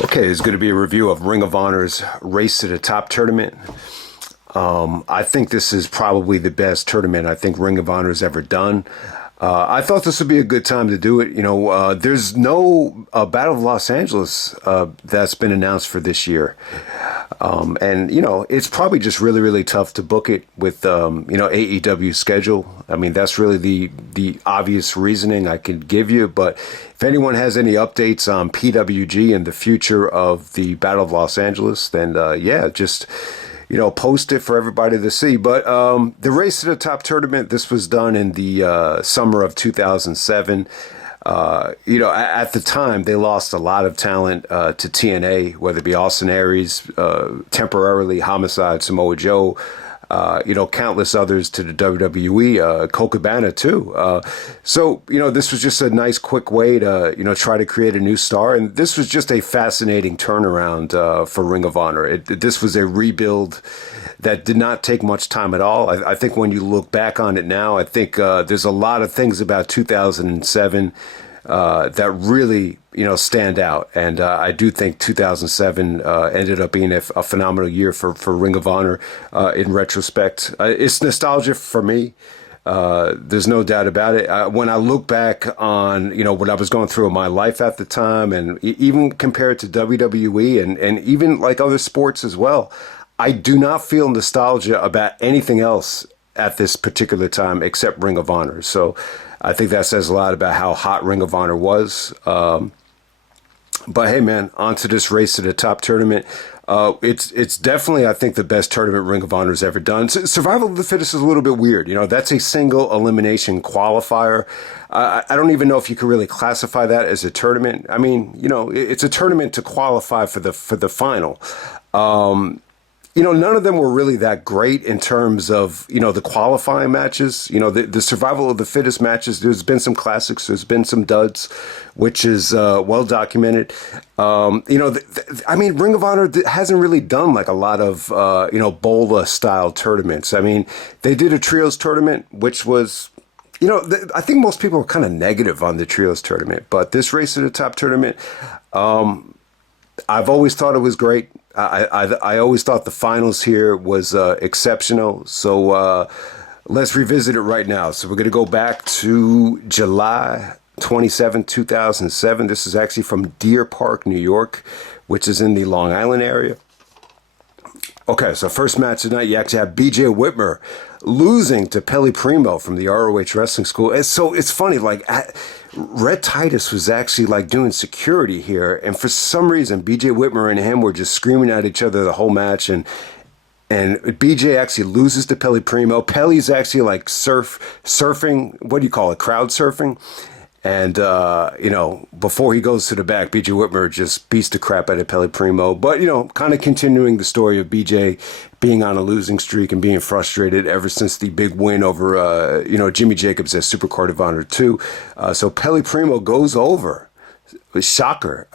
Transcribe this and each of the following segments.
Okay, it's going to be a review of Ring of Honor's Race to the Top tournament. I think this is probably the best tournament I think Ring of Honor has ever done. I thought this would be a good time to do it. You know, there's no Battle of Los Angeles that's been announced for this year. And, you know, it's probably just really, really tough to book it with, AEW's schedule. I mean, that's really the obvious reasoning I could give you. But if anyone has any updates on PWG and the future of the Battle of Los Angeles, then, just post it for everybody to see. But the Race to the Top tournament, this was done in the summer of 2007. At the time, they lost a lot of talent to TNA, whether it be Austin Aries, temporarily Homicide, Samoa Joe, countless others to the WWE, Colt Cabana too. So this was just a nice, quick way to, try to create a new star. And this was just a fascinating turnaround for Ring of Honor. This was a rebuild that did not take much time at all. I think when you look back on it now, I think there's a lot of things about 2007 that really, stand out. And I do think 2007 ended up being a phenomenal year for Ring of Honor in retrospect. It's nostalgia for me. There's no doubt about it. When I look back on, what I was going through in my life at the time, and even compared to WWE and even like other sports as well, I do not feel nostalgia about anything else at this particular time except Ring of Honor. So I think that says a lot about how hot Ring of Honor was. But hey, man, on to this Race to the Top tournament. It's definitely, I think, the best tournament Ring of Honor's ever done. Survival of the Fittest is a little bit weird. That's a single elimination qualifier. I don't even know if you could really classify that as a tournament. I mean, it's a tournament to qualify for the final. None of them were really that great in terms of, the qualifying matches. The Survival of the Fittest matches, there's been some classics, there's been some duds, which is well documented. Ring of Honor hasn't really done like a lot of, Bola-style tournaments. I mean, they did a Trios tournament, which was... I think most people were kind of negative on the Trios tournament, but this Race to the Top tournament, I've always thought it was great. I always thought the finals here was exceptional. So let's revisit it right now. So we're going to go back to July 27, 2007. This is actually from Deer Park, New York, which is in the Long Island area. Okay, so first match tonight, you actually have BJ Whitmer losing to Pelle Primeau from the ROH Wrestling School. And so it's funny, Red Titus was actually doing security here, and for some reason BJ Whitmer and him were just screaming at each other the whole match, and BJ actually loses to Pelle Primeau. Pelle's actually surfing, what do you call it, crowd surfing, and before he goes to the back, BJ Whitmer just beats the crap out of Pelle Primeau. But kind of continuing the story of BJ being on a losing streak and being frustrated ever since the big win over, Jimmy Jacobs at Supercard of Honor 2. So Pelle Primeau goes over. Shocker.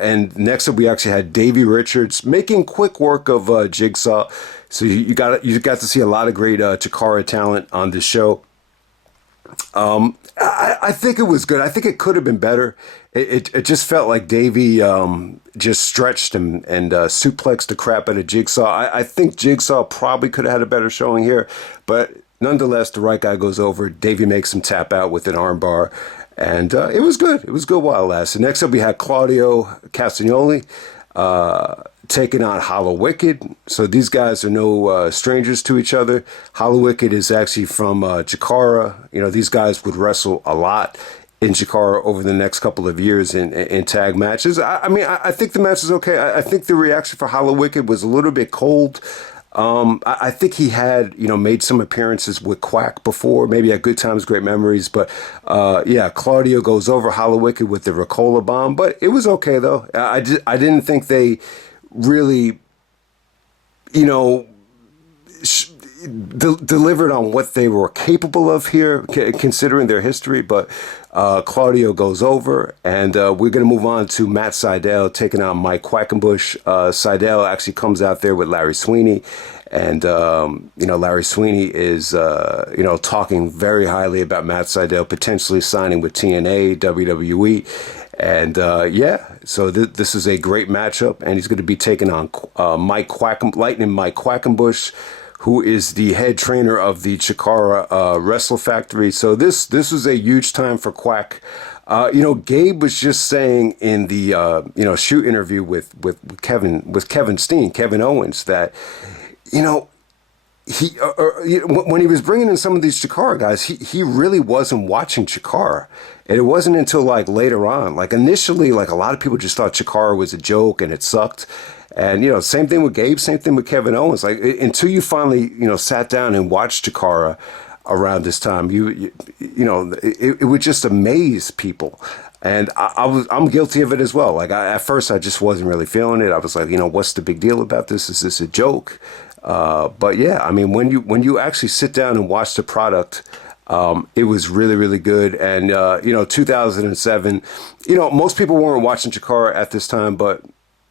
And next up, we actually had Davey Richards making quick work of Jigsaw. So you got to see a lot of great Chikara talent on this show. I think it was good. I think it could have been better. It just felt like Davey just stretched and suplexed the crap out of Jigsaw. I think Jigsaw probably could have had a better showing here, but nonetheless, the right guy goes over. Davey makes him tap out with an armbar, and it was good. It was good while it lasted. Next up, we had Claudio Castagnoli taking on Hallowicked. So these guys are no strangers to each other. Hallowicked is actually from Chikara. These guys would wrestle a lot in Chikara over the next couple of years in tag matches. I think the match is okay. I think the reaction for Hallowicked was a little bit cold. I think he had, made some appearances with Quack before, maybe at Good Times, Great Memories. But, Claudio goes over Hallowicked with the Ricola bomb. But it was okay, though. I didn't think they really, delivered on what they were capable of here, considering their history. But Claudio goes over, and we're going to move on to Matt Sydal taking on Mike Quackenbush. Sydal actually comes out there with Larry Sweeney, and Larry Sweeney is talking very highly about Matt Sydal potentially signing with TNA, WWE. And yeah, so this is a great matchup, and he's going to be taking on Lightning Mike Quackenbush, who is the head trainer of the Chikara Wrestle Factory. So this was a huge time for Quack. Gabe was just saying in the shoot interview with Kevin Steen, Kevin Owens, that when he was bringing in some of these Chikara guys, he really wasn't watching Chikara. And it wasn't until like later on, like initially, like a lot of people just thought Chikara was a joke and it sucked. And, same thing with Gabe, same thing with Kevin Owens. Like until you finally, sat down and watched Chikara around this time, it would just amaze people. And I'm guilty of it as well. Like at first I just wasn't really feeling it. I was like, what's the big deal about this? Is this a joke? But yeah, I mean, when you actually sit down and watch the product, it was really, really good. And, 2007, most people weren't watching Chikara at this time, but,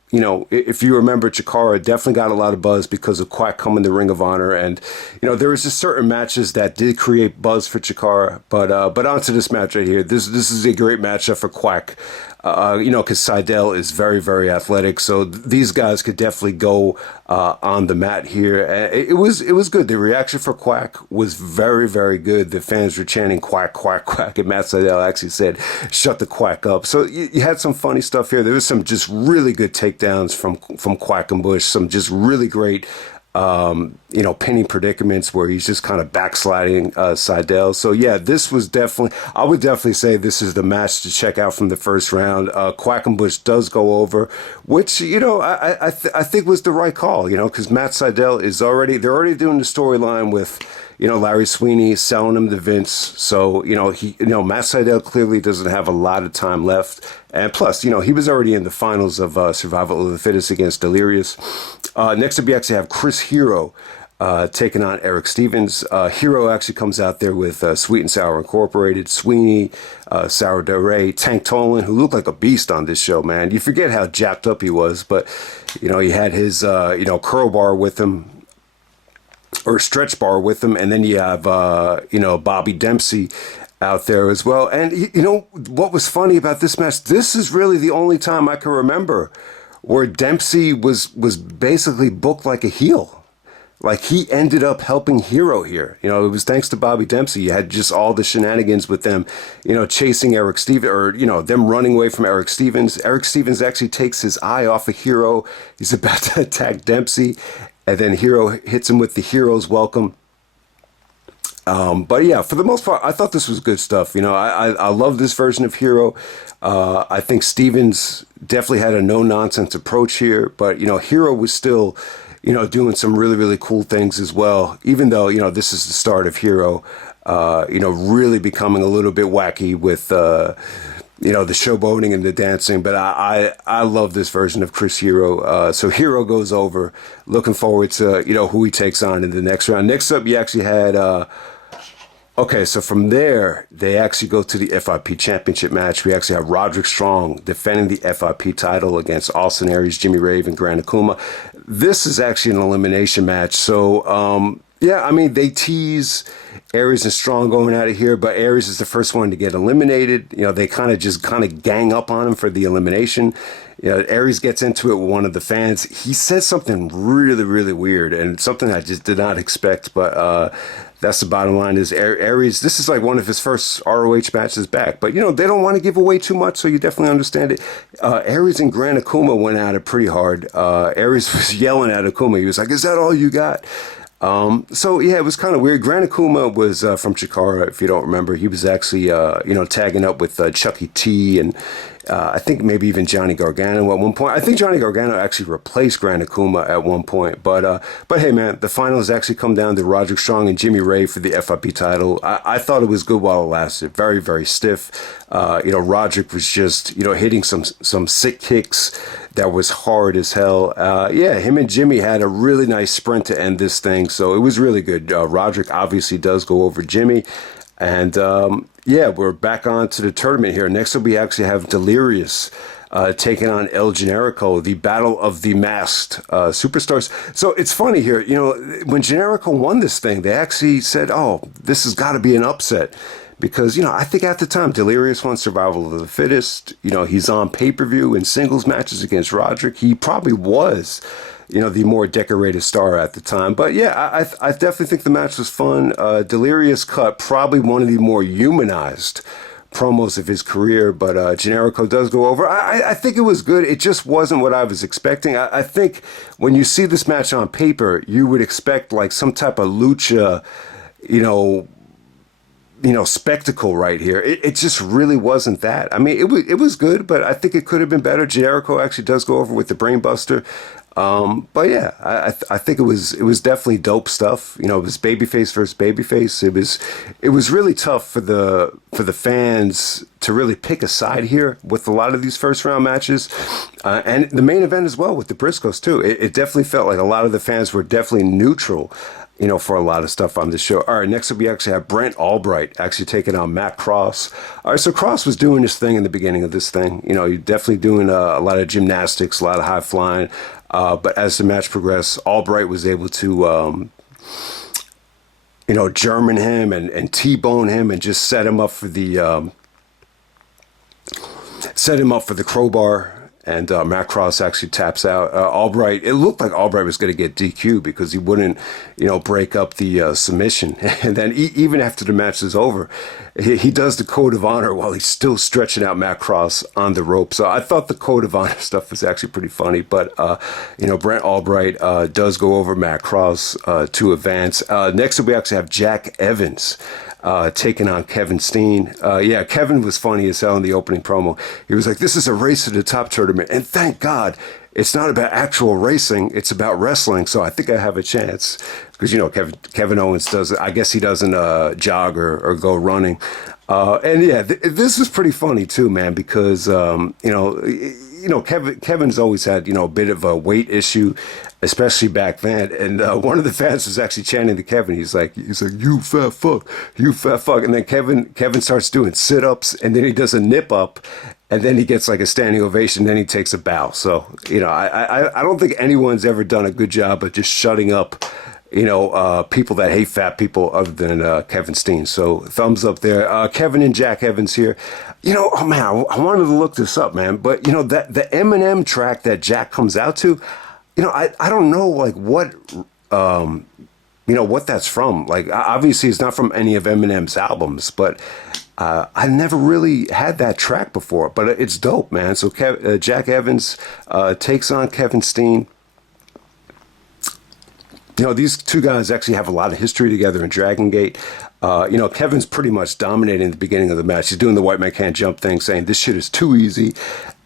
if you remember, Chikara definitely got a lot of buzz because of Quack coming to Ring of Honor. And, there was just certain matches that did create buzz for Chikara. But onto this match right here. This is a great matchup for Quack. Because Sydal is very, very athletic, so these guys could definitely go on the mat here. It was good. The reaction for Quack was very, very good. The fans were chanting "Quack, Quack, Quack," and Matt Sydal actually said, "Shut the Quack up." So you had some funny stuff here. There was some just really good takedowns from Quackenbush. Some just really great. Pinning predicaments where he's just kind of backsliding Sydal. So yeah, this was I would definitely say this is the match to check out from the first round. Quackenbush does go over, which, I think was the right call, because Matt Sydal they're already doing the storyline with, Larry Sweeney selling him to Vince. So, Matt Sydal clearly doesn't have a lot of time left. And plus, he was already in the finals of Survival of the Fittest against Delirious. Next up, you actually have Chris Hero taking on Erick Stevens. Hero actually comes out there with Sweet and Sour Incorporated, Sweeney, Sourdough Ray, Tank Tolan, who looked like a beast on this show, man. You forget how jacked up he was, but, he had his, curl bar with him, or stretch bar with him, and then you have, Bobby Dempsey out there as well. And, what was funny about this match, this is really the only time I can remember where Dempsey was basically booked like a heel. Like, he ended up helping Hero here. It was thanks to Bobby Dempsey. You had just all the shenanigans with them, chasing Erick Stevens, or, them running away from Erick Stevens. Erick Stevens actually takes his eye off of Hero. He's about to attack Dempsey, and then Hero hits him with the Hero's Welcome. But yeah, for the most part, I thought this was good stuff. I love this version of Hero. I think Stevens definitely had a no-nonsense approach here, but, Hero was still, doing some really, really cool things as well, even though, this is the start of Hero, really becoming a little bit wacky with, the showboating and the dancing. But I love this version of Chris Hero. So Hero goes over. Looking forward to, who he takes on in the next round. Next up, you actually had... Okay, so from there, they actually go to the FIP Championship match. We actually have Roderick Strong defending the FIP title against Austin Aries, Jimmy Rave, and Gran Akuma. This is actually an elimination match. So, they tease Aries and Strong going out of here, but Aries is the first one to get eliminated. They kind of gang up on him for the elimination. Aries gets into it with one of the fans. He says something really, really weird and something I just did not expect, but that's the bottom line is Aries, this is like one of his first ROH matches back, but they don't want to give away too much, so you definitely understand it. Aries and Gran Akuma went at it pretty hard. Aries was yelling at Akuma. He was like, "Is that all you got?" So yeah, it was kind of weird. Gran Akuma was from Chikara, if you don't remember. He was actually tagging up with Chucky T and I think maybe even Johnny Gargano at one point. I think Johnny Gargano actually replaced Gran Akuma at one point. But hey, man, the finals actually come down to Roderick Strong and Jimmy Rave for the FIP title. I thought it was good while it lasted. Very, very stiff. Roderick was just, hitting some sick kicks that was hard as hell. Him and Jimmy had a really nice sprint to end this thing. So it was really good. Roderick obviously does go over Jimmy. And we're back on to the tournament here. Next up, we actually have Delirious taking on El Generico, the battle of the masked superstars. So it's funny here, when Generico won this thing, they actually said, "Oh, this has got to be an upset," because, I think at the time, Delirious won Survival of the Fittest. He's on pay-per-view in singles matches against Roderick. He probably was, the more decorated star at the time. But yeah, I definitely think the match was fun. Delirious cut probably one of the more humanized promos of his career, but Generico does go over. I think it was good. It just wasn't what I was expecting. I think when you see this match on paper, you would expect like some type of lucha, spectacle right here. It just really wasn't that. I mean, it was good, but I think it could have been better. Generico actually does go over with the brainbuster. But yeah, I think it was definitely dope stuff. It was babyface versus babyface. It was really tough for the fans to really pick a side here with a lot of these first round matches, and the main event as well with the Briscoes too. It definitely felt like a lot of the fans were definitely neutral, for a lot of stuff on the show. All right, next up we actually have Brent Albright actually taking on Matt Cross. All right, so Cross was doing his thing in the beginning of this thing. He definitely doing a lot of gymnastics, a lot of high flying. But as the match progressed, Albright was able to, German him and T-bone him and just set him up for the crowbar. And Matt Cross actually taps out. Albright, it looked like Albright was going to get DQ because he wouldn't, break up the submission. And then even after the match is over, he does the code of honor while he's still stretching out Matt Cross on the rope. So I thought the code of honor stuff was actually pretty funny. But, Brent Albright does go over Matt Cross to advance. Next up, we actually have Jack Evans taking on Kevin Steen. Kevin was funny as hell in the opening promo. He was like, this is a race to the top tournament. And thank God it's not about actual racing. It's about wrestling. So I think I have a chance. Because, Kevin Owens doesn't, I guess he doesn't jog or go running. This is pretty funny too, man, because, Kevin's always had, a bit of a weight issue, especially back then. And one of the fans was actually chanting to Kevin. He's like, you fat fuck, you fat fuck. And then Kevin starts doing sit-ups, and then he does a nip up, and then he gets like a standing ovation, then he takes a bow. So, I don't think anyone's ever done a good job of just shutting up, people that hate fat people other than Kevin Steen. So thumbs up there. Kevin and Jack Evans here. Oh man, I wanted to look this up, man. But that the Eminem track that Jack comes out to, I don't know like what what that's from. Like obviously it's not from any of Eminem's albums, but I never really had that track before. But it's dope, man. So Jack Evans takes on Kevin Steen. These two guys actually have a lot of history together in Dragon Gate. Kevin's pretty much dominating the beginning of the match. He's doing the white man can't jump thing, saying this shit is too easy.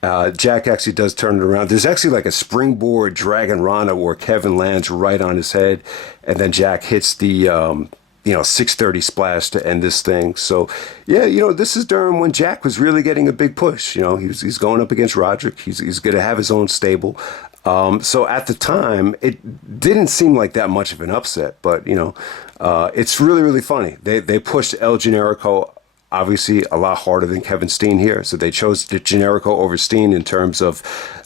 Jack actually does turn it around. There's actually like a springboard Dragon Rana where Kevin lands right on his head, and then Jack hits the 630 splash to end this thing. So yeah, this is during when Jack was really getting a big push. He's going up against Roderick. He's going to have his own stable. So at the time, it didn't seem like that much of an upset, but it's really, really funny. They pushed El Generico obviously a lot harder than Kevin Steen here. So they chose the Generico over Steen in terms of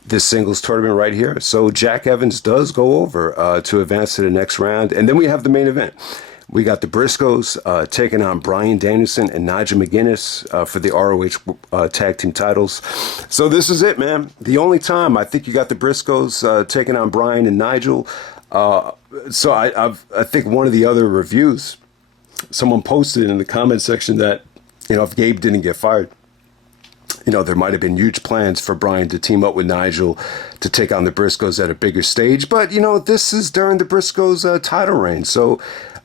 this singles tournament right here. So Jack Evans does go over to advance to the next round. And then we have the main event. We got the Briscoes taking on Bryan Danielson and Nigel McGuinness for the ROH tag team titles. So this is it, man. The only time I think you got the Briscoes taking on Bryan and Nigel. So I think one of the other reviews, someone posted in the comment section that, if Gabe didn't get fired, there might have been huge plans for Bryan to team up with Nigel to take on the Briscoes at a bigger stage. But, this is during the Briscoes title reign. So,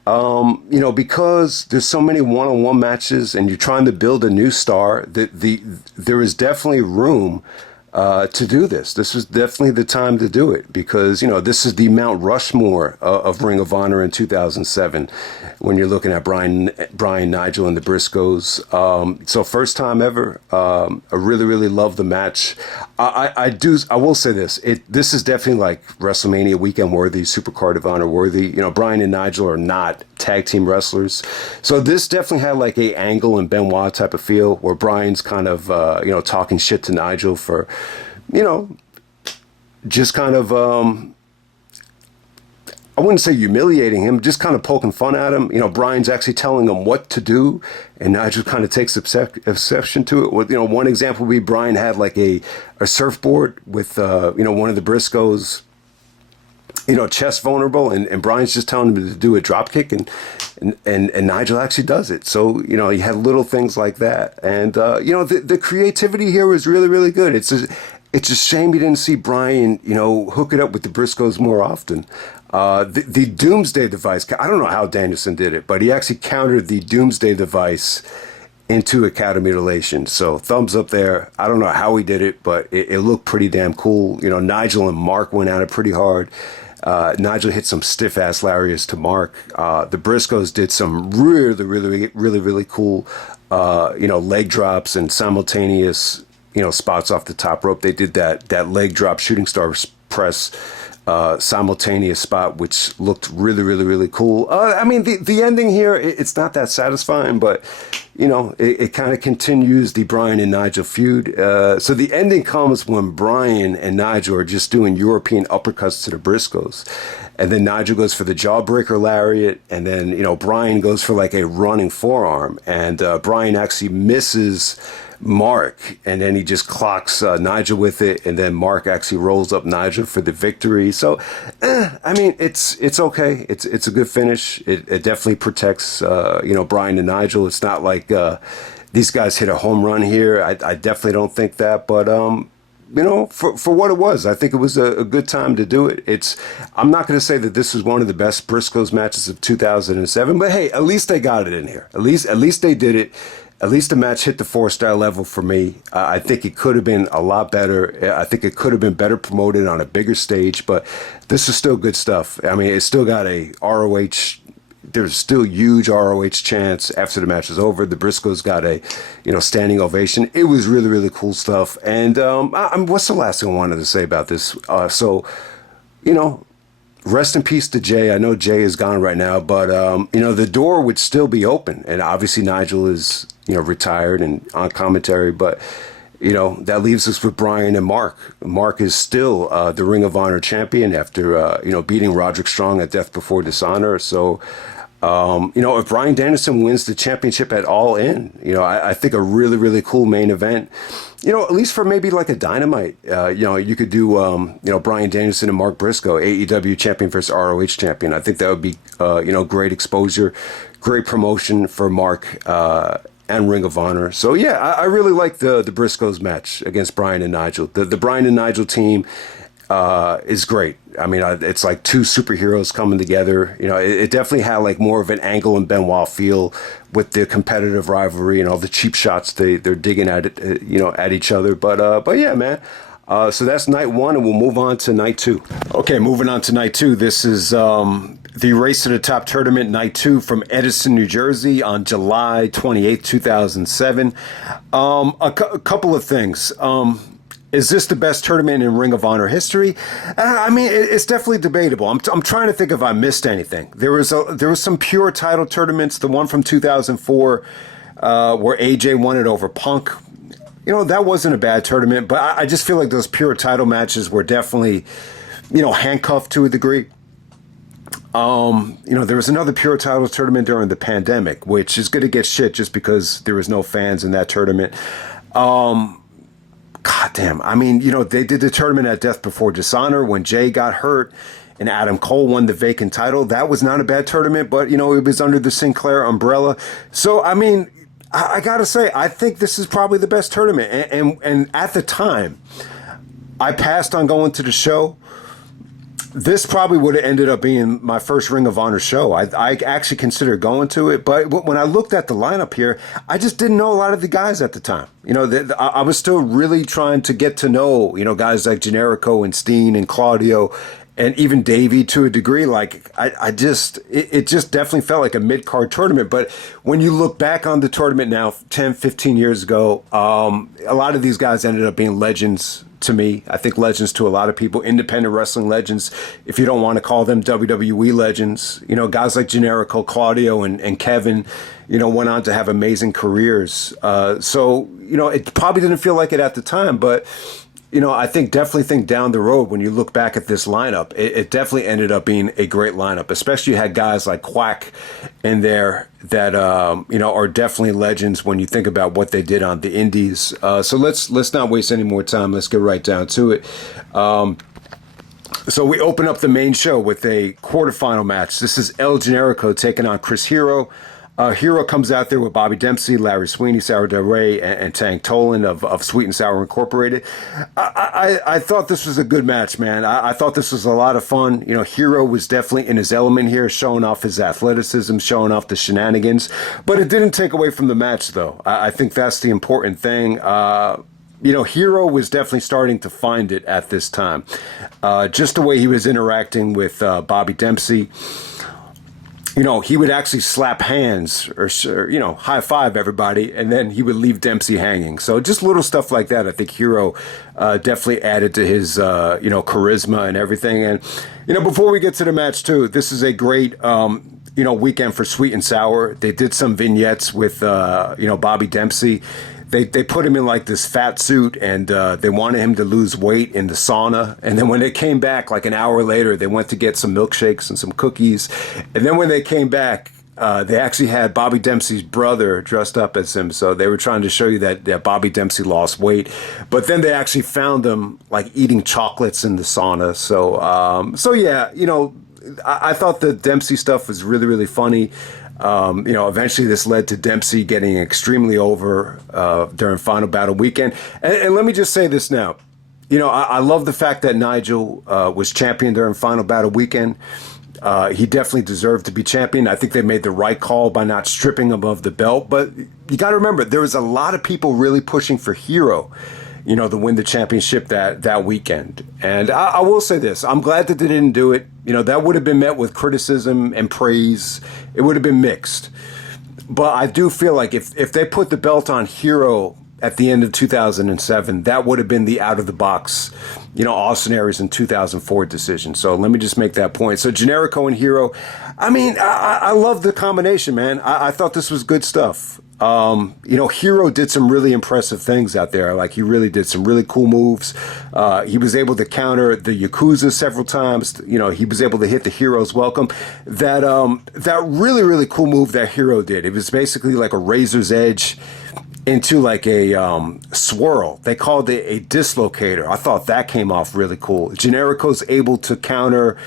because there's so many one-on-one matches and you're trying to build a new star, there is definitely room to do this. This was definitely the time to do it because, this is the Mount Rushmore of Ring of Honor in 2007 when you're looking at Bryan, Nigel, and the Briscoes. So first time ever. I really, really love the match. I will say this. This is definitely like WrestleMania weekend worthy, Supercard of Honor worthy. Bryan and Nigel are not tag team wrestlers. So this definitely had like a Angle and Benoit type of feel where Bryan's kind of, talking shit to Nigel for, just kind of, I I wouldn't say humiliating him, just kind of poking fun at him. Bryan's actually telling him what to do, and Nigel kind of takes exception to it. With, one example would be Bryan had like a surfboard with, one of the Briscoes, chest vulnerable, and Bryan's just telling him to do a drop kick, and Nigel actually does it. So, you had little things like that. And, the creativity here was really, really good. It's a shame you didn't see Bryan, hook it up with the Briscoes more often. The Doomsday Device, I don't know how Danielson did it, but he actually countered the Doomsday Device into a counter mutilation. So thumbs up there. I don't know how he did it, but it looked pretty damn cool. Nigel and Mark went at it pretty hard. Nigel hit some stiff-ass lariats to Mark. The Briscoes did some really, really, really, really cool, leg drops and simultaneous, spots off the top rope. They did that leg drop shooting star press simultaneous spot, which looked really, really, really cool. The ending here, it's not that satisfying, but, it kind of continues the Bryan and Nigel feud. So the ending comes when Bryan and Nigel are just doing European uppercuts to the Briscoes. And then Nigel goes for the jawbreaker lariat, and then, Bryan goes for like a running forearm. And Bryan actually misses Mark, and then he just clocks Nigel with it, and then Mark actually rolls up Nigel for the victory. So, it's okay. It's a good finish. It definitely protects, Bryan and Nigel. It's not like these guys hit a home run here. I definitely don't think that, but for what it was, I think it was a good time to do it. I'm not going to say that this was one of the best Briscoes matches of 2007, but hey, at least they got it in here. At least they did it. At least the match hit the 4-star level for me. I think it could have been a lot better. I think it could have been better promoted on a bigger stage, but this is still good stuff. It's still got a ROH. There's still huge ROH chants after the match is over. The Briscoes got a, standing ovation. It was really, really cool stuff. And what's the last thing I wanted to say about this? Rest in peace to Jay. I know Jay is gone right now, but, the door would still be open. And obviously Nigel is, retired and on commentary, but, that leaves us with Bryan and Mark. Mark is still the Ring of Honor champion after, beating Roderick Strong at Death Before Dishonor. So, if Bryan Danielson wins the championship at All In, I think a really, really cool main event, at least for maybe like a Dynamite, you could do, Bryan Danielson and Mark Briscoe, AEW champion versus ROH champion. I think that would be, great exposure, great promotion for Mark, and Ring of Honor. So yeah, I really like the Briscoes match against Bryan and Nigel. The Bryan and Nigel team, is great. It's like two superheroes coming together. It definitely had like more of an Angle and Benoit feel with the competitive rivalry and all the cheap shots they're digging at it, at each other. But yeah, man. So that's night one, and we'll move on to night two. Okay, moving on to night two. This is the Race to the Top tournament, night two, from Edison, New Jersey, on July 28th, 2007. A couple of things. Is this the best tournament in Ring of Honor history? It's definitely debatable. I'm trying to think if I missed anything. There was some pure title tournaments. The one from 2004, where AJ won it over Punk. That wasn't a bad tournament, but I just feel like those pure title matches were definitely, handcuffed to a degree. There was another pure title tournament during the pandemic, which is going to get shit just because there was no fans in that tournament. God damn. They did the tournament at Death Before Dishonor when Jay got hurt and Adam Cole won the vacant title. That was not a bad tournament, but, it was under the Sinclair umbrella. So, I got to say, I think this is probably the best tournament. And at the time, I passed on going to the show. This probably would have ended up being my first Ring of Honor show. I actually considered going to it, but when I looked at the lineup here, I just didn't know a lot of the guys at the time. I was still really trying to get to know, guys like Generico and Steen and Claudio and even Davey to a degree. Like it just definitely felt like a mid-card tournament. But when you look back on the tournament now, 10, 15 years ago, a lot of these guys ended up being legends to me. I think legends to a lot of people, independent wrestling legends, if you don't want to call them WWE legends. Guys like Generico, Claudio, and Kevin, went on to have amazing careers. So it probably didn't feel like it at the time, but I definitely think down the road when you look back at this lineup, it definitely ended up being a great lineup. Especially you had guys like Quack in there that are definitely legends when you think about what they did on the Indies. So let's not waste any more time. Let's get right down to it. So we open up the main show with a quarterfinal match. This is El Generico taking on Chris Hero. Hero comes out there with Bobby Dempsey, Larry Sweeney, Sarah Del Rey, and Tank Tolan of Sweet and Sour Incorporated. I thought this was a good match, man. I thought this was a lot of fun. Hero was definitely in his element here, showing off his athleticism, showing off the shenanigans. But it didn't take away from the match, though. I think that's the important thing. Hero was definitely starting to find it at this time. Just the way he was interacting with Bobby Dempsey. He would actually slap hands or high five everybody, and then he would leave Dempsey hanging. So just little stuff like that. I think Hero definitely added to his, charisma and everything. And, before we get to the match too, this is a great, weekend for Sweet and Sour. They did some vignettes with, Bobby Dempsey. They put him in like this fat suit, and they wanted him to lose weight in the sauna. And then when they came back, like an hour later, they went to get some milkshakes and some cookies. And then when they came back, they actually had Bobby Dempsey's brother dressed up as him. So they were trying to show you that Bobby Dempsey lost weight. But then they actually found him like eating chocolates in the sauna. So yeah, I thought the Dempsey stuff was really, really funny. Eventually this led to Dempsey getting extremely over during Final Battle weekend. And let me just say this now. I love the fact that Nigel was champion during Final Battle weekend. He definitely deserved to be champion. I think they made the right call by not stripping him of the belt. But you got to remember, there was a lot of people really pushing for Hero, to win the championship that weekend. And I will say this. I'm glad that they didn't do it. That would have been met with criticism and praise. It would have been mixed. But I do feel like if they put the belt on Hero at the end of 2007, that would have been the out-of-the-box, Austin Aries in 2004 decision. So let me just make that point. So Generico and Hero, I love the combination, man. I thought this was good stuff. Hero did some really impressive things out there. Like, he really did some really cool moves. He was able to counter the Yakuza several times. He was able to hit the Hero's Welcome. That really, really cool move that Hero did. It was basically like a razor's edge into like a swirl. They called it a dislocator. I thought that came off really cool. Generico's able to counter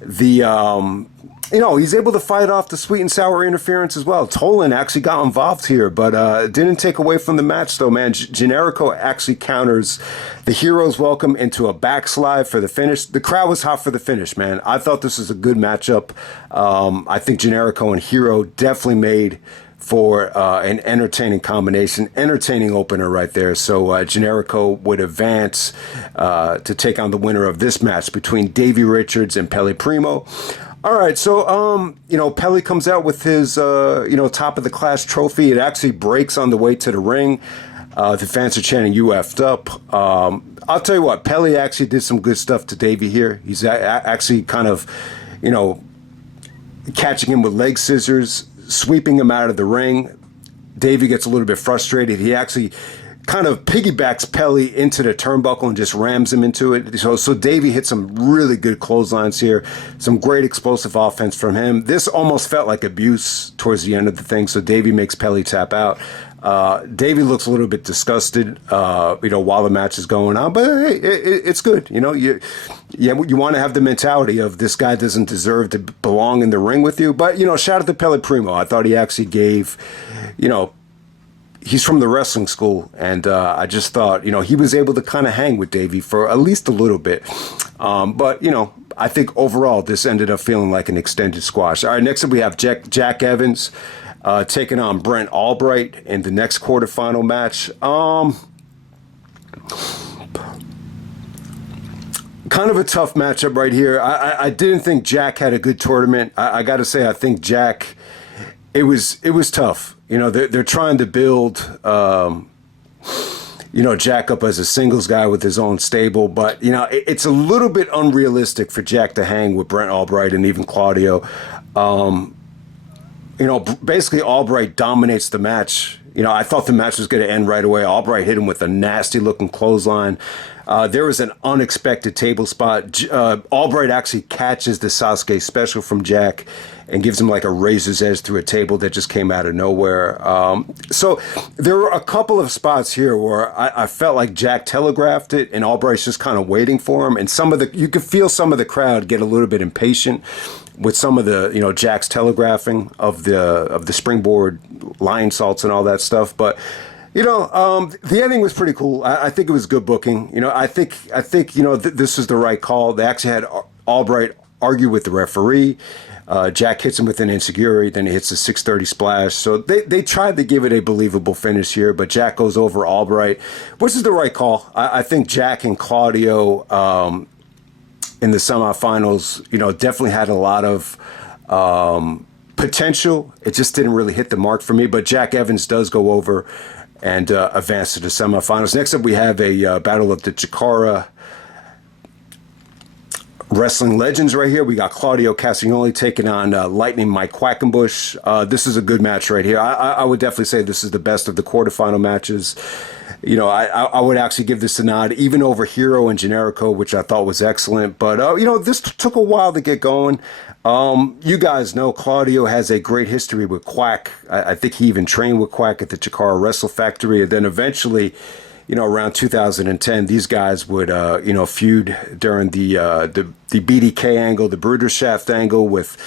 the... he's able to fight off the Sweet and Sour interference as well. Tolan actually got involved here, but didn't take away from the match, though, man. Generico actually counters the Hero's Welcome into a backslide for the finish. The crowd was hot for the finish, man. I thought this was a good matchup. I think Generico and Hero definitely made for an entertaining combination, entertaining opener right there. So Generico would advance to take on the winner of this match between Davey Richards and Pelle Primeau. All right, so, Pelle comes out with his, top of the class trophy. It actually breaks on the way to the ring. The fans are chanting, "You effed up." I'll tell you what, Pelle actually did some good stuff to Davey here. He's actually kind of, catching him with leg scissors, sweeping him out of the ring. Davey gets a little bit frustrated. He actually kind of piggybacks Pelle into the turnbuckle and just rams him into it. So Davey hit some really good clotheslines here. Some great explosive offense from him. This almost felt like abuse towards the end of the thing. So Davey makes Pelle tap out. Davey looks a little bit disgusted, while the match is going on, but hey, it's good. You want to have the mentality of this guy doesn't deserve to belong in the ring with you. But, shout out to Pelle Primeau. I thought he actually gave, he's from the wrestling school, and I just thought, he was able to kind of hang with Davey for at least a little bit. But, I think overall this ended up feeling like an extended squash. All right, next up we have Jack Evans taking on Brent Albright in the next quarterfinal match. Kind of a tough matchup right here. I didn't think Jack had a good tournament. I got to say, I think Jack, it was tough. They're trying to build, Jack up as a singles guy with his own stable, but it's a little bit unrealistic for Jack to hang with Brent Albright and even Claudio. Basically Albright dominates the match. I thought the match was going to end right away. Albright hit him with a nasty looking clothesline. There was an unexpected table spot. Albright actually catches the Sasuke special from Jack and gives him like a razor's edge through a table that just came out of nowhere. So there were a couple of spots here where I felt like Jack telegraphed it and Albright's just kind of waiting for him. And you could feel some of the crowd get a little bit impatient with some of the, Jack's telegraphing of the springboard lion salts and all that stuff. But the ending was pretty cool. I think it was good booking. I think this was the right call. They actually had Albright argue with the referee. Jack hits him with an enziguri, then he hits a 630 splash. So they tried to give it a believable finish here, but Jack goes over Albright, which is the right call. I think Jack and Claudio in the semifinals, definitely had a lot of potential. It just didn't really hit the mark for me, but Jack Evans does go over and advance to the semifinals. Next up, we have a battle of the Chikara Wrestling Legends right here. We got Claudio Castagnoli taking on Lightning Mike Quackenbush. This is a good match right here. I would definitely say this is the best of the quarterfinal matches. I would actually give this a nod, even over Hero and Generico, which I thought was excellent. But, this took a while to get going. You guys know Claudio has a great history with Quack. I think he even trained with Quack at the Chikara Wrestle Factory. And then eventually, around 2010, these guys would, feud during the BDK angle, the Bruderschaft angle with,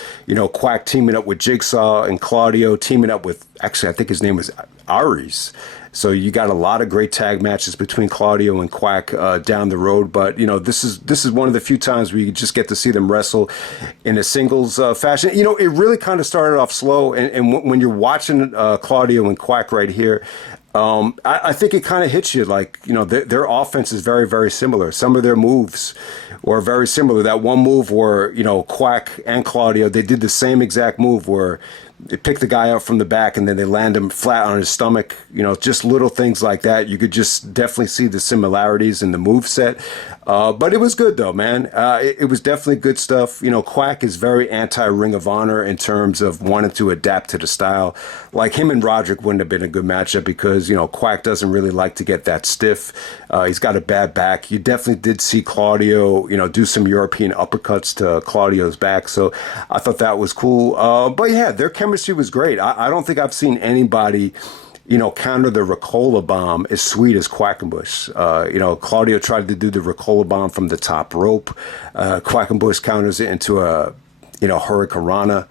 Quack teaming up with Jigsaw and Claudio teaming up with, actually, I think his name was Aries. So you got a lot of great tag matches between Claudio and Quack down the road. But, this is one of the few times where you just get to see them wrestle in a singles fashion. It really kind of started off slow. And when you're watching Claudio and Quack right here, I think it kind of hits you like, their offense is very, very similar. Some of their moves were very similar. That one move where, Quack and Claudio, they did the same exact move where they pick the guy up from the back and then they land him flat on his stomach. Just little things like that. You could just definitely see the similarities in the move set. But it was good though, man. It was definitely good stuff. Quack is very anti-Ring of Honor in terms of wanting to adapt to the style. Like him and Roderick wouldn't have been a good matchup because, Quack doesn't really like to get that stiff. He's got a bad back. You definitely did see Claudio, do some European uppercuts to Claudio's back. So I thought that was cool. But yeah, their chemistry was great. I don't think I've seen anybody counter the Ricola bomb as sweet as Quackenbush. Claudio tried to do the Ricola bomb from the top rope. Quackenbush counters it into a, Hurricanrana.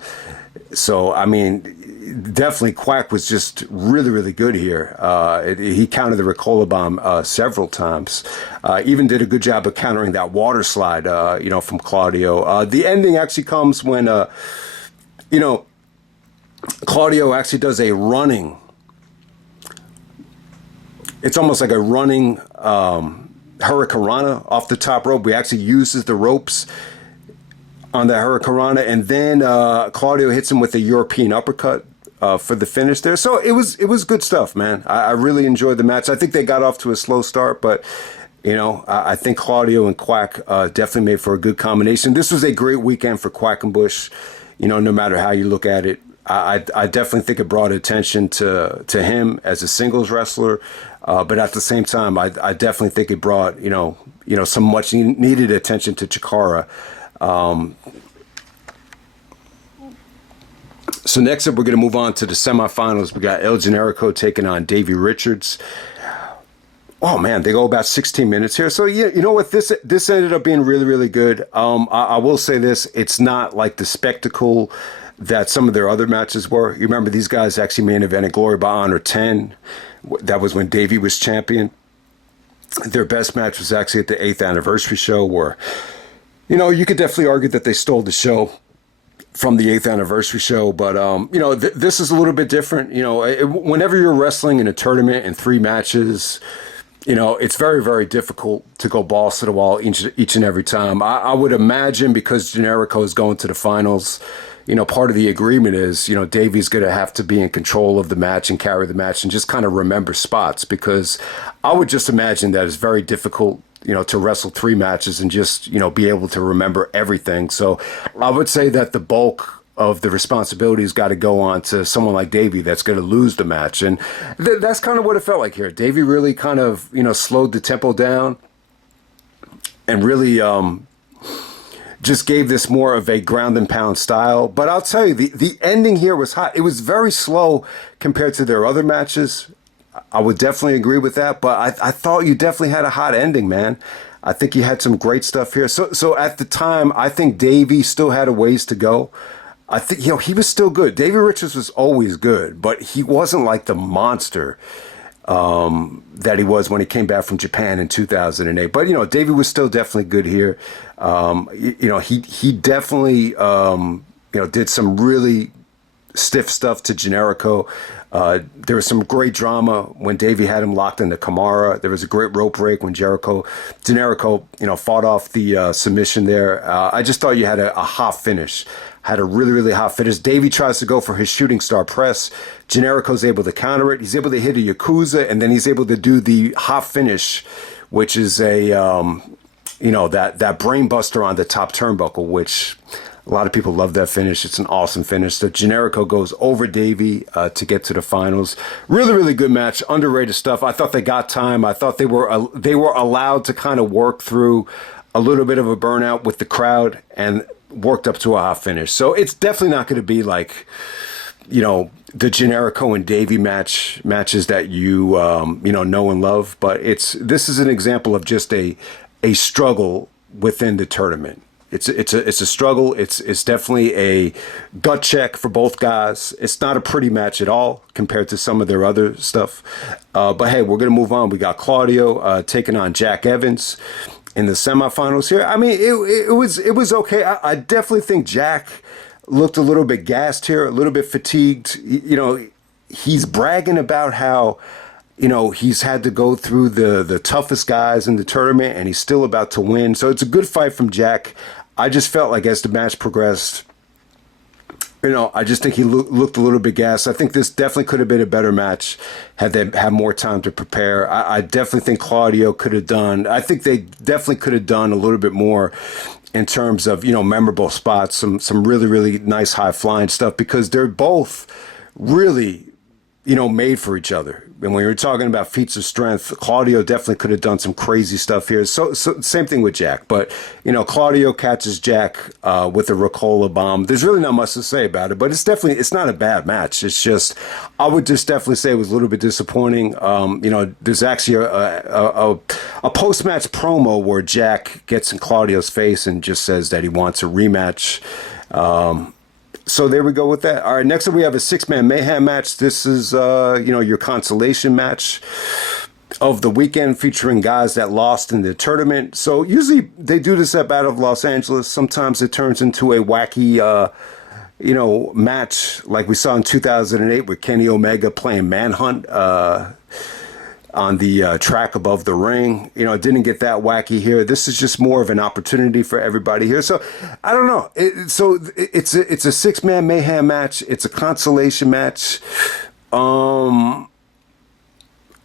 So, I mean, definitely Quack was just really, really good here. He countered the Ricola bomb several times. Even did a good job of countering that water slide, from Claudio. The ending actually comes when, Claudio actually does a running. It's almost like a running Hurricanrana off the top rope. He actually uses the ropes on the Hurricanrana, and then Claudio hits him with a European uppercut for the finish there. So it was good stuff, man. I really enjoyed the match. I think they got off to a slow start, but I think Claudio and Quack definitely made for a good combination. This was a great weekend for Quackenbush. No matter how you look at it. I definitely think it brought attention to him as a singles wrestler, but at the same time, I definitely think it brought some much needed attention to Chikara. So next up, we're going to move on to the semifinals. We got El Generico taking on Davey Richards. Oh man, they go about 16 minutes here. So yeah, you know what? This ended up being really, really good. I will say this: it's not like the spectacle that some of their other matches were. You remember these guys actually main evented Glory by Honor 10. That was when Davey was champion. Their best match was actually at the 8th anniversary show where, you could definitely argue that they stole the show from the 8th anniversary show. But, this is a little bit different. Whenever you're wrestling in a tournament in 3 matches, it's very, very difficult to go balls to the wall each and every time. I would imagine because Generico is going to the finals, part of the agreement is, Davey's going to have to be in control of the match and carry the match and just kind of remember spots, because I would just imagine that it's very difficult, to wrestle 3 matches and just, be able to remember everything. So I would say that the bulk of the responsibility's got to go on to someone like Davey that's going to lose the match. And that's kind of what it felt like here. Davey really kind of, slowed the tempo down. and really just gave this more of a ground and pound style. But I'll tell you, the ending here was hot. It was very slow compared to their other matches. I would definitely agree with that, but I thought you definitely had a hot ending, man. I think you had some great stuff here. So at the time, I think Davey still had a ways to go. I think, he was still good. Davey Richards was always good, but he wasn't like the monster that he was when he came back from Japan in 2008. But, Davey was still definitely good here. He definitely, did some really stiff stuff to Generico. There was some great drama when Davey had him locked into Kamara. There was a great rope break when Generico, fought off the submission there. I just thought you had a hot finish. Had a really, really hot finish. Davey tries to go for his shooting star press. Generico's able to counter it. He's able to hit a Yakuza, and then he's able to do the hot finish, which is a, that brain buster on the top turnbuckle, which a lot of people love that finish. It's an awesome finish. So Generico goes over Davey to get to the finals. Really, really good match. Underrated stuff. I thought they got time. I thought they were allowed to kind of work through a little bit of a burnout with the crowd and worked up to a hot finish. So it's definitely not going to be like, the Generico and Davey matches that you know and love. But this is an example of just a struggle within the tournament. It's a struggle. It's definitely a gut check for both guys. It's not a pretty match at all compared to some of their other stuff. But hey, we're gonna move on. We got Claudio taking on Jack Evans in the semifinals here. I mean, it was okay. I definitely think Jack looked a little bit gassed here, a little bit fatigued. He's bragging about how he's had to go through the toughest guys in the tournament, and he's still about to win. So it's a good fight from Jack. I just felt like as the match progressed, I just think he looked a little bit gassed. I think this definitely could have been a better match had they had more time to prepare. I definitely think Claudio could have done. I think they definitely could have done a little bit more in terms of memorable spots, some really, really nice high flying stuff, because they're both really made for each other. And when you're talking about feats of strength, Claudio definitely could have done some crazy stuff here. So same thing with Jack. But, Claudio catches Jack with a Ricola bomb. There's really not much to say about it, but it's not a bad match. It's just, I would just definitely say it was a little bit disappointing. There's actually a post-match promo where Jack gets in Claudio's face and just says that he wants a rematch. So there we go with that. All right, next up we have a six-man mayhem match. This is, your consolation match of the weekend featuring guys that lost in the tournament. So usually they do this at Battle of Los Angeles. Sometimes it turns into a wacky, match like we saw in 2008 with Kenny Omega playing Manhunt on the track above the ring. It didn't get that wacky here. This is just more of an opportunity for everybody here. So I don't know. It's a six-man mayhem match. It's a consolation match.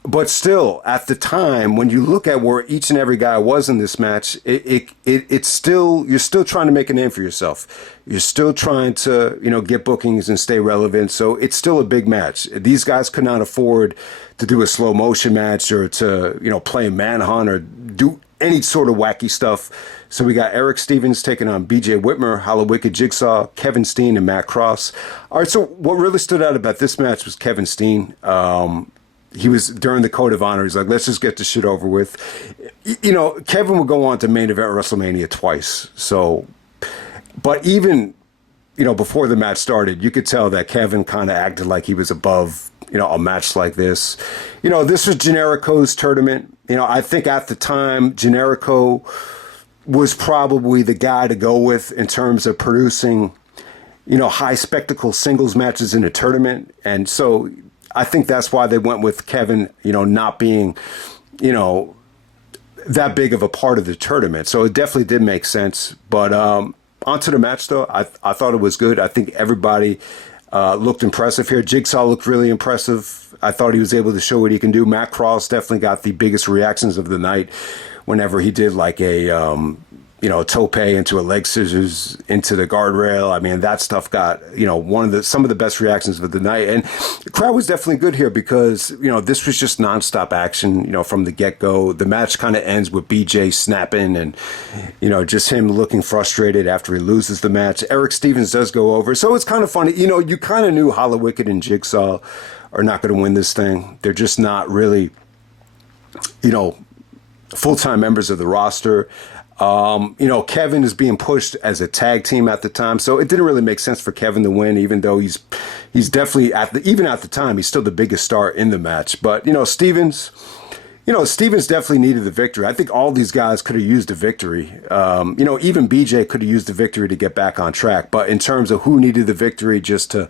But still, at the time, when you look at where each and every guy was in this match, it's still, you're still trying to make a name for yourself. You're still trying to, get bookings and stay relevant. So it's still a big match. These guys could not afford to do a slow motion match or to, play Manhunt or do any sort of wacky stuff. So we got Erick Stevens taking on BJ Whitmer, Hallowicked, Jigsaw, Kevin Steen, and Matt Cross. All right, so what really stood out about this match was Kevin Steen. He was during the code of honor. He's like, let's just get this shit over with. Kevin would go on to main event WrestleMania twice. So, but even, before the match started, you could tell that Kevin kind of acted like he was above, a match like this. This was Generico's tournament. I think at the time, Generico was probably the guy to go with in terms of producing, high spectacle singles matches in a tournament. And so I think that's why they went with Kevin, not being, that big of a part of the tournament. So it definitely did make sense. But onto the match, though, I thought it was good. I think everybody looked impressive here. Jigsaw looked really impressive. I thought he was able to show what he can do. Matt Cross definitely got the biggest reactions of the night whenever he did like a tope into a leg scissors into the guardrail. I mean, that stuff got, some of the best reactions of the night. And the crowd was definitely good here because, this was just nonstop action, from the get-go. The match kind of ends with BJ snapping and, just him looking frustrated after he loses the match. Erick Stevens does go over. So it's kind of funny. You kind of knew Hallowicked and Jigsaw are not going to win this thing. They're just not really, full-time members of the roster. Kevin is being pushed as a tag team at the time, so it didn't really make sense for Kevin to win, even though he's definitely even at the time, he's still the biggest star in the match. But, Stevens definitely needed the victory. I think all these guys could have used a victory. Even BJ could have used the victory to get back on track. But in terms of who needed the victory just to,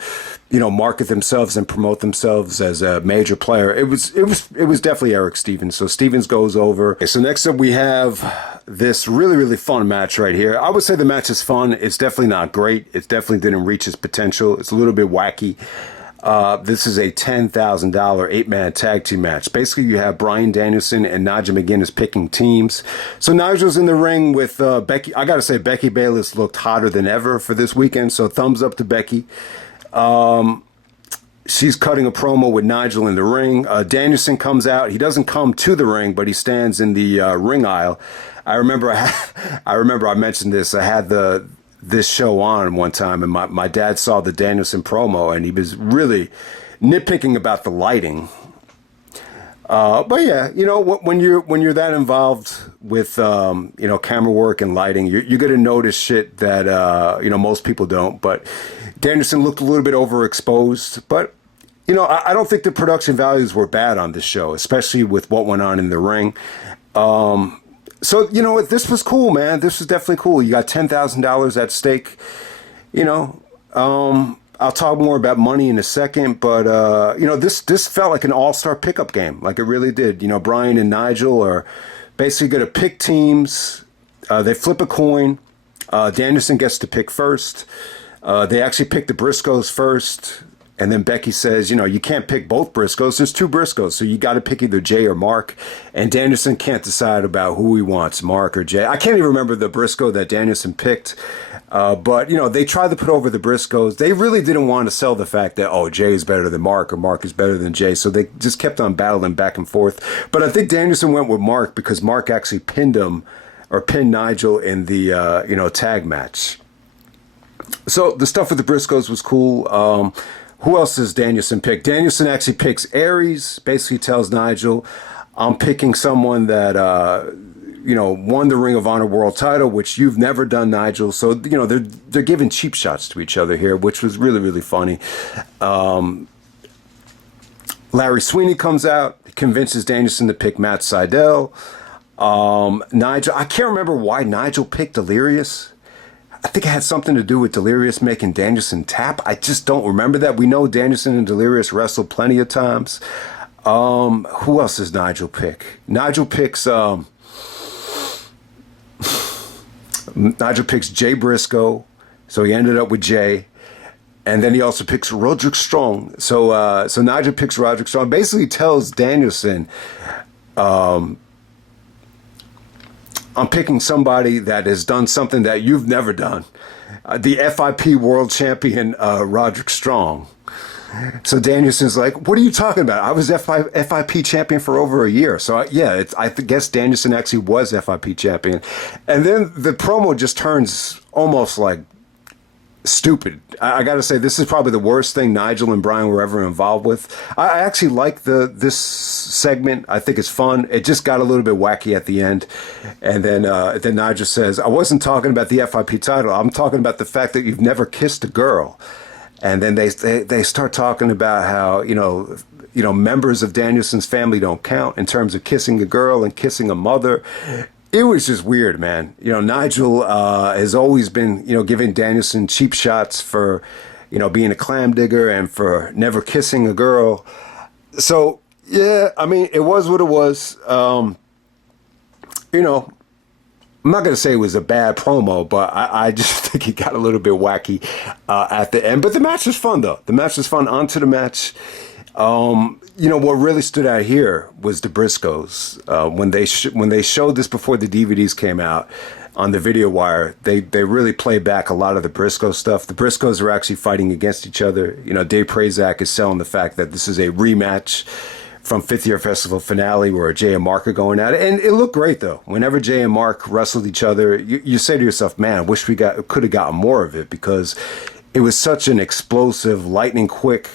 market themselves and promote themselves as a major player, it was definitely Erick Stevens. So Stevens goes over. Okay, so next up we have this really, really fun match right here. I would say the match is fun. It's definitely not great. It definitely didn't reach its potential. It's a little bit wacky. This is a $10,000 8-man tag team match. Basically, you have Bryan Danielson and Nigel McGuinness picking teams. So Nigel's in the ring with Becky. I got to say, Becky Bayless looked hotter than ever for this weekend. So thumbs up to Becky. She's cutting a promo with Nigel in the ring. Danielson comes out. He doesn't come to the ring, but he stands in the ring aisle. I remember I mentioned this. I had this show on one time, and my dad saw the Danielson promo, and he was really nitpicking about the lighting. But yeah, when you're that involved with camera work and lighting, you're gonna notice shit that most people don't. But Danielson looked a little bit overexposed, but I don't think the production values were bad on this show, especially with what went on in the ring. So, this was cool, man. This was definitely cool. You got $10,000 at stake. I'll talk more about money in a second, but, this felt like an all-star pickup game. Like it really did. Bryan and Nigel are basically going to pick teams. They flip a coin. Danielson gets to pick first. They actually pick the Briscoes first. And then Becky says, you can't pick both Briscoes. There's two Briscoes, so you got to pick either Jay or Mark. And Danielson can't decide about who he wants, Mark or Jay. I can't even remember the Briscoe that Danielson picked. But, they tried to put over the Briscoes. They really didn't want to sell the fact that, Jay is better than Mark or Mark is better than Jay. So they just kept on battling back and forth. But I think Danielson went with Mark because Mark actually pinned Nigel in the, tag match. So the stuff with the Briscoes was cool. Who else does Danielson pick? Danielson actually picks Aries, basically tells Nigel, I'm picking someone that, won the Ring of Honor World title, which you've never done, Nigel. So, they're giving cheap shots to each other here, which was really, really funny. Larry Sweeney comes out, convinces Danielson to pick Matt Sydal. Nigel, I can't remember why Nigel picked Delirious. I think it had something to do with Delirious making Danielson tap. I just don't remember that. We know Danielson and Delirious wrestled plenty of times. Who else does Nigel pick? Nigel picks Jay Briscoe. So he ended up with Jay. And then he also picks Roderick Strong. So Nigel picks Roderick Strong. Basically tells Danielson, I'm picking somebody that has done something that you've never done. The FIP world champion, Roderick Strong. So Danielson's like, what are you talking about? I was FIP champion for over a year. So I guess Danielson actually was FIP champion. And then the promo just turns almost like stupid. I got to say, this is probably the worst thing Nigel and Bryan were ever involved with. I actually like this segment. I think it's fun. It just got a little bit wacky at the end. And then Nigel says, I wasn't talking about the FIP title. I'm talking about the fact that you've never kissed a girl. And then they start talking about how, members of Danielson's family don't count in terms of kissing a girl and kissing a mother. It was just weird, man. Nigel has always been, giving Danielson cheap shots for, being a clam digger and for never kissing a girl. So, yeah, I mean, it was what it was. I'm not going to say it was a bad promo, but I just think it got a little bit wacky at the end. But the match was fun, though. The match was fun. On to the match. What really stood out here was the Briscoes. When they showed this before the DVDs came out, on the video wire, they really play back a lot of the Briscoe stuff. The Briscoes are actually fighting against each other. You know, Dave Prazak is selling the fact that this is a rematch from Fifth Year Festival finale where Jay and Mark are going at it. And it looked great, though. Whenever Jay and Mark wrestled each other, you say to yourself, man, I wish we could have gotten more of it, because it was such an explosive, lightning quick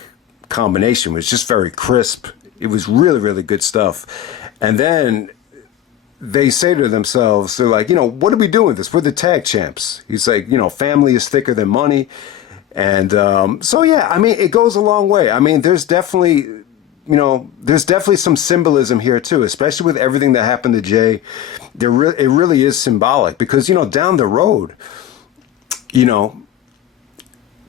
combination. It was just very crisp. It was really, really good stuff. And then they say to themselves, they're like, you know, what are we doing this? We're the tag champs. He's like, you know, family is thicker than money. And so, yeah, I mean, it goes a long way. I mean, there's definitely some symbolism here, too, especially with everything that happened to Jay. It really is symbolic because, you know, down the road, you know,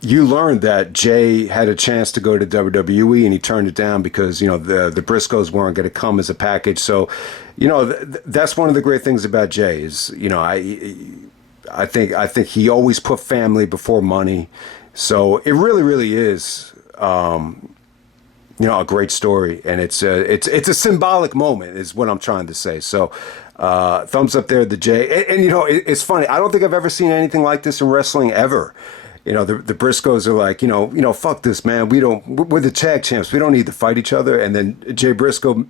you learned that Jay had a chance to go to WWE and he turned it down because, you know, the Briscoes weren't going to come as a package. So, you know, that's one of the great things about Jay is, you know, I think he always put family before money. So it really, really is, you know, a great story. And it's a symbolic moment is what I'm trying to say. So thumbs up there to Jay. And you know, it's funny. I don't think I've ever seen anything like this in wrestling ever. You know, the Briscoes are like, you know, fuck this, man. We're the tag champs. We don't need to fight each other. And then Jay Briscoe,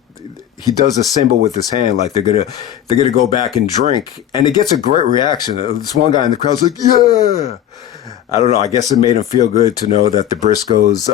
he does a symbol with his hand, like they're gonna go back and drink, and it gets a great reaction. This one guy in the crowd's like, yeah. I don't know. I guess it made him feel good to know that the Briscoes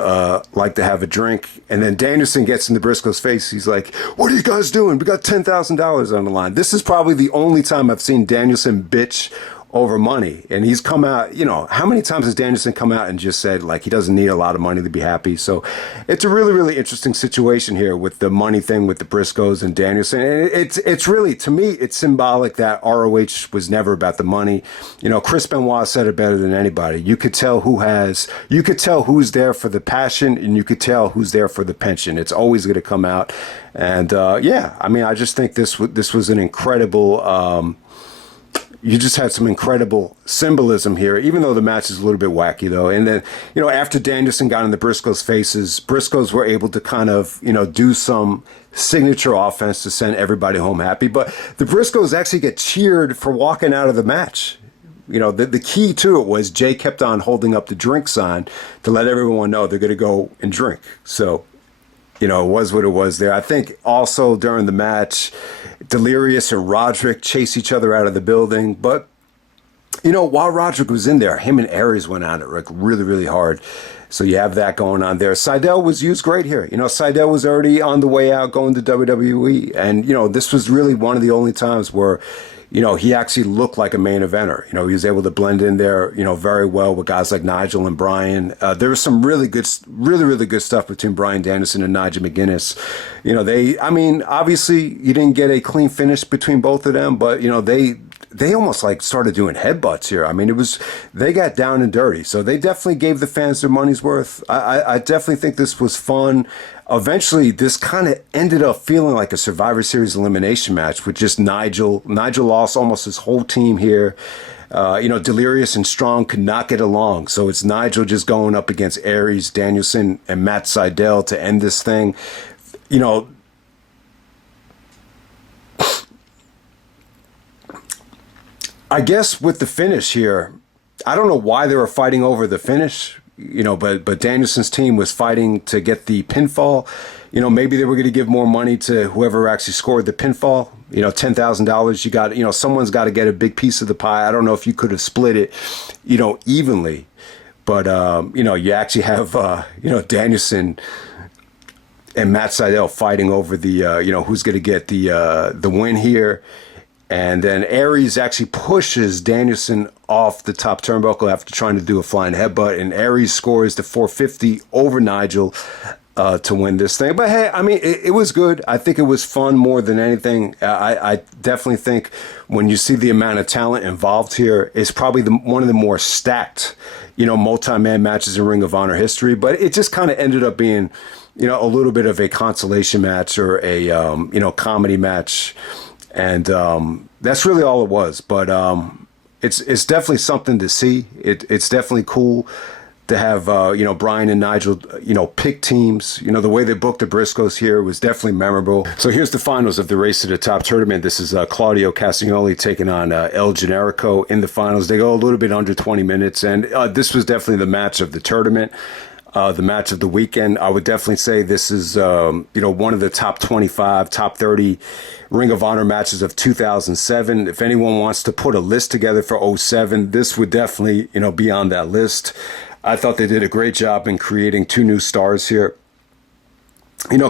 like to have a drink. And then Danielson gets in the Briscoes' face. He's like, what are you guys doing? We got $10,000 on the line. This is probably the only time I've seen Danielson bitch over money. And he's come out, you know, how many times has Danielson come out and just said, like, he doesn't need a lot of money to be happy? So it's a really, really interesting situation here with the money thing with the Briscoes and Danielson. And it's really, to me, it's symbolic that ROH was never about the money. You know, Chris Benoit said it better than anybody. You could tell who's there for the passion, and you could tell who's there for the pension. It's always going to come out. And yeah, I mean, I just think this was an incredible, you just had some incredible symbolism here, even though the match is a little bit wacky, though. And then, you know, after Danielson got in the Briscoes' faces, Briscoes were able to kind of, you know, do some signature offense to send everybody home happy. But the Briscoes actually get cheered for walking out of the match. You know, the key to it was Jay kept on holding up the drink sign to let everyone know they're going to go and drink. So, you know, it was what it was there. I think also during the match, Delirious and Roderick chase each other out of the building. But, you know, while Roderick was in there, him and Aries went at it like really, really hard. So you have that going on there. Sydal was used great here. You know, Sydal was already on the way out going to WWE. And, you know, this was really one of the only times where, you know, he actually looked like a main eventer. You know, he was able to blend in there, you know, very well with guys like Nigel and Bryan. There was some really good stuff between Bryan Danielson and Nigel McGuinness. You know, I mean, obviously you didn't get a clean finish between both of them, but, you know, they almost like started doing headbutts here. I mean, they got down and dirty. So they definitely gave the fans their money's worth. I definitely think this was fun. Eventually, this kind of ended up feeling like a Survivor Series elimination match with just Nigel. Nigel lost almost his whole team here. You know, Delirious and Strong could not get along. So it's Nigel just going up against Aries, Danielson, and Matt Sydal to end this thing. You know, I guess with the finish here, I don't know why they were fighting over the finish. You know, but Danielson's team was fighting to get the pinfall. You know, maybe they were going to give more money to whoever actually scored the pinfall. You know, $10,000. You got, you know, someone's got to get a big piece of the pie. I don't know if you could have split it, you know, evenly. But, you know, you actually have, you know, Danielson and Matt Sydal fighting over the, you know, who's going to get the win here. And then Aries actually pushes Danielson off the top turnbuckle after trying to do a flying headbutt. And Aries scores the 450 over Nigel to win this thing. But hey, I mean, it was good. I think it was fun more than anything. I definitely think when you see the amount of talent involved here, it's probably one of the more stacked, you know, multi-man matches in Ring of Honor history. But it just kind of ended up being, you know, a little bit of a consolation match or a, you know, comedy match. And that's really all it was. But it's definitely something to see. It's definitely cool. to have, Bryan and Nigel, pick teams. The way they booked the Briscoes here was definitely memorable. So here's the finals of the Race to the Top tournament. This is Claudio Castagnoli taking on El Generico in the finals. They go a little bit under 20 minutes, and this was definitely the match of the tournament. The match of the weekend. I would definitely say this is, one of the top 25, top 30 Ring of Honor matches of 2007. If anyone wants to put a list together for '07, this would definitely, be on that list. I thought they did a great job in creating two new stars here.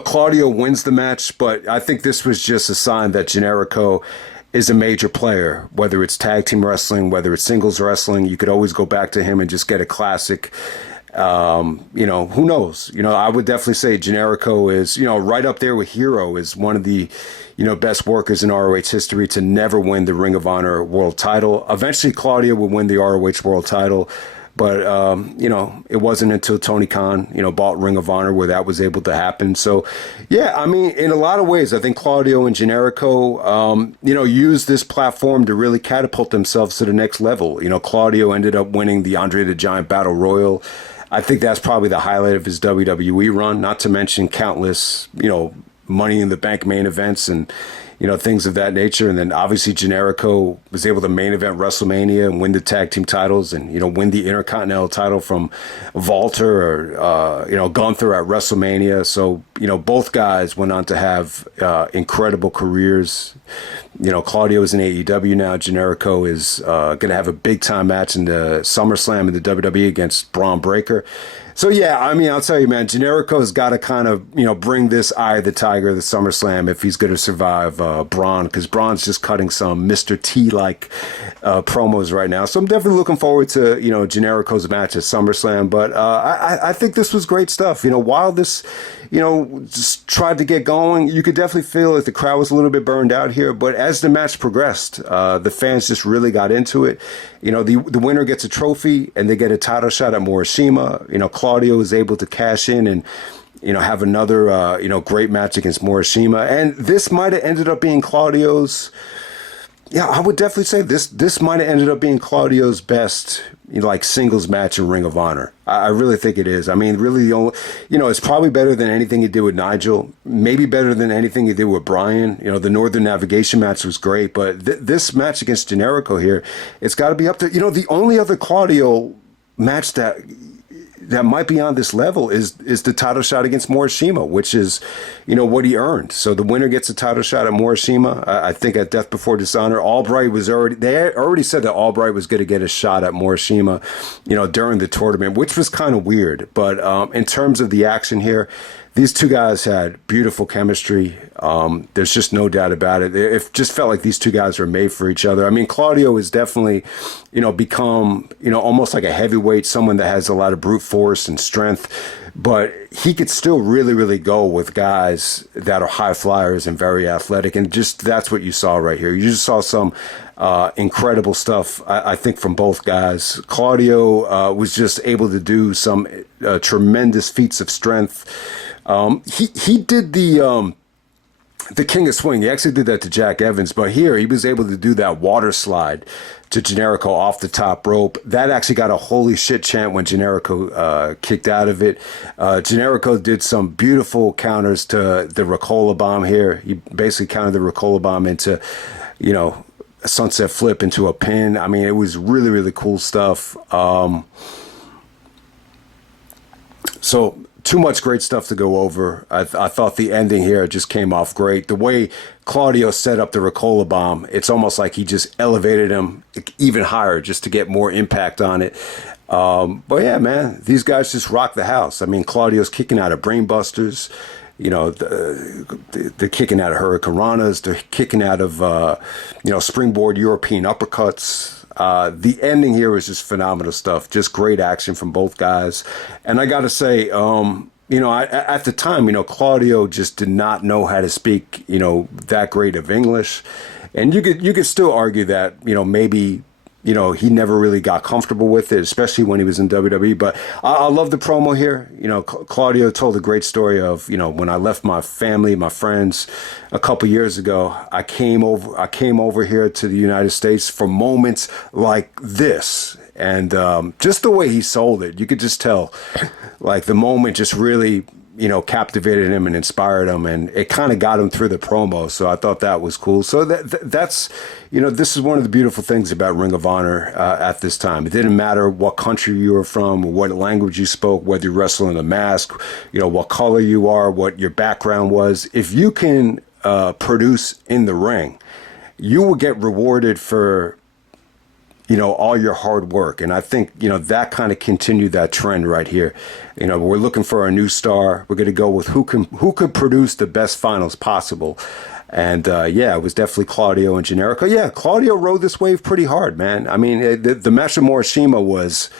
Claudio wins the match, but I think this was just a sign that Generico is a major player, whether it's tag team wrestling, whether it's singles wrestling. You could always go back to him and just get a classic. Who knows? I would definitely say Generico is, right up there with Hero, is one of the, best workers in ROH history to never win the Ring of Honor world title. Eventually, Claudio would win the ROH world title. But, it wasn't until Tony Khan, bought Ring of Honor where that was able to happen. So, yeah, in a lot of ways, I think Claudio and Generico, used this platform to really catapult themselves to the next level. Claudio ended up winning the Andre the Giant Battle Royal. I think that's probably the highlight of his WWE run, not to mention countless, Money in the Bank main events and, things of that nature. And then obviously Generico was able to main event WrestleMania and win the tag team titles and, win the Intercontinental title from Walter or, Gunther at WrestleMania. So, both guys went on to have incredible careers. Claudio is in AEW now. Generico is going to have a big time match in the SummerSlam in the WWE against Braun Breaker. So, yeah, I'll tell you, man, Generico's got to kind of, bring this Eye of the Tiger, the SummerSlam, if he's going to survive Braun, because Braun's just cutting some Mr. T-like promos right now. So I'm definitely looking forward to, Generico's match at SummerSlam. But I think this was great stuff. While this, just tried to get going, you could definitely feel that the crowd was a little bit burned out here. But as the match progressed, the fans just really got into it. The winner gets a trophy and they get a title shot at Morishima. Claudio is able to cash in and, have another, great match against Morishima. And this might have ended up being Claudio's. Yeah, I would definitely say this might have ended up being Claudio's best, singles match in Ring of Honor. I really think it is. Really the only, it's probably better than anything he did with Nigel. Maybe better than anything he did with Bryan. The Northern Navigation match was great, but this match against Generico here, it's got to be up there. The only other Claudio match that might be on this level is the title shot against Morishima, which is, what he earned. So the winner gets a title shot at Morishima. I think at Death Before Dishonor, Albright they already said that Albright was going to get a shot at Morishima, during the tournament, which was kind of weird. But in terms of the action here, these two guys had beautiful chemistry. There's just no doubt about it. It just felt like these two guys were made for each other. Claudio has definitely, become, almost like a heavyweight, someone that has a lot of brute force and strength. But he could still really, really go with guys that are high flyers and very athletic. And just that's what you saw right here. You just saw some incredible stuff, I think, from both guys. Claudio was just able to do some tremendous feats of strength. He did the King of Swing. He actually did that to Jack Evans, but here he was able to do that water slide to Generico off the top rope. That actually got a holy shit chant when Generico kicked out of it. Generico did some beautiful counters to the Ricola Bomb here. He basically countered the Ricola Bomb into, a sunset flip into a pin. It was really, really cool stuff. So too much great stuff to go over. I thought the ending here just came off great. The way Claudio set up the Ricola Bomb, it's almost like he just elevated him even higher just to get more impact on it. But yeah, man, these guys just rock the house. Claudio's kicking out of brainbusters. They're kicking out of hurricanranas. They're kicking out of, springboard European uppercuts. The ending here was just phenomenal stuff. Just great action from both guys. And I got to say, at the time, Claudio just did not know how to speak, that great of English. And you could still argue that, maybe, he never really got comfortable with it, especially when he was in WWE. But I love the promo here. Claudio told a great story of, when I left my family, my friends a couple years ago, I came over here to the United States for moments like this. And just the way he sold it, you could just tell, like the moment just really, captivated him and inspired him, and it kind of got him through the promo. So I thought that was cool. So that's, this is one of the beautiful things about Ring of Honor at this time. It didn't matter what country you were from, or what language you spoke, whether you wrestle in a mask, what color you are, what your background was. If you can produce in the ring, you will get rewarded for all your hard work. And I think, that kind of continued that trend right here. We're looking for a new star. We're going to go with who could produce the best finals possible. And it was definitely Claudio and Generico. Yeah, Claudio rode this wave pretty hard, man. I mean, the match with Morishima was,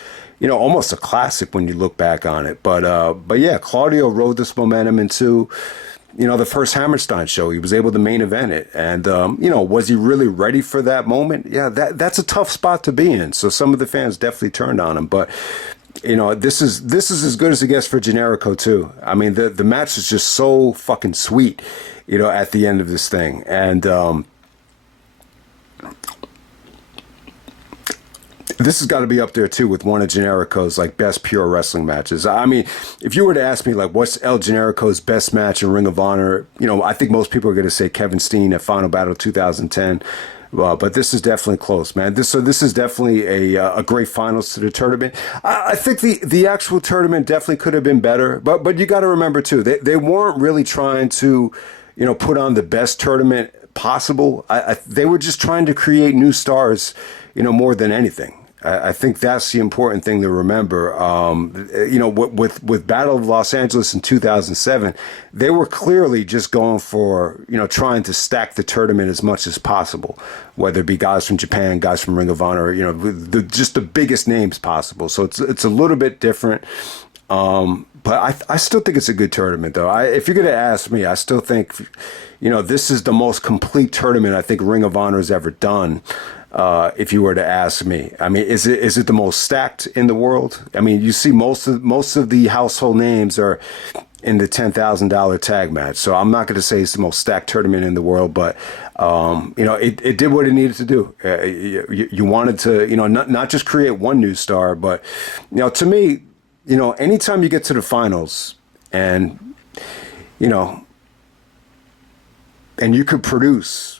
almost a classic when you look back on it. But yeah, Claudio rode this momentum into the first Hammerstein show. He was able to main event it. And, was he really ready for that moment? Yeah, that's a tough spot to be in. So some of the fans definitely turned on him. But, this is as good as it gets for Generico, too. I mean, the match is just so fucking sweet, at the end of this thing. And this has got to be up there, too, with one of Generico's, best pure wrestling matches. I mean, if you were to ask me, what's El Generico's best match in Ring of Honor, I think most people are going to say Kevin Steen at Final Battle 2010. But this is definitely close, man. This is definitely a great finals to the tournament. I think the actual tournament definitely could have been better. But you got to remember, too, they weren't really trying to, put on the best tournament possible. They were just trying to create new stars, more than anything. I think that's the important thing to remember. With Battle of Los Angeles in 2007, they were clearly just going for, trying to stack the tournament as much as possible, whether it be guys from Japan, guys from Ring of Honor, just the biggest names possible. So it's a little bit different. But I still think it's a good tournament, though. If you're going to ask me, I still think, this is the most complete tournament I think Ring of Honor has ever done. If you were to ask me, I mean, is it the most stacked in the world? I mean, you see most of the household names are in the $10,000 tag match. So I'm not going to say it's the most stacked tournament in the world, but it did what it needed to do. You wanted to, not just create one new star, but to me, anytime you get to the finals and and you could produce.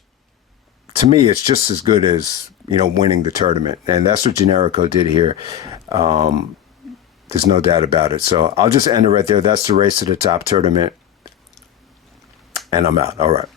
To me, it's just as good as, winning the tournament. And that's what Generico did here. There's no doubt about it. So I'll just end it right there. That's the Race to the Top tournament. And I'm out. All right.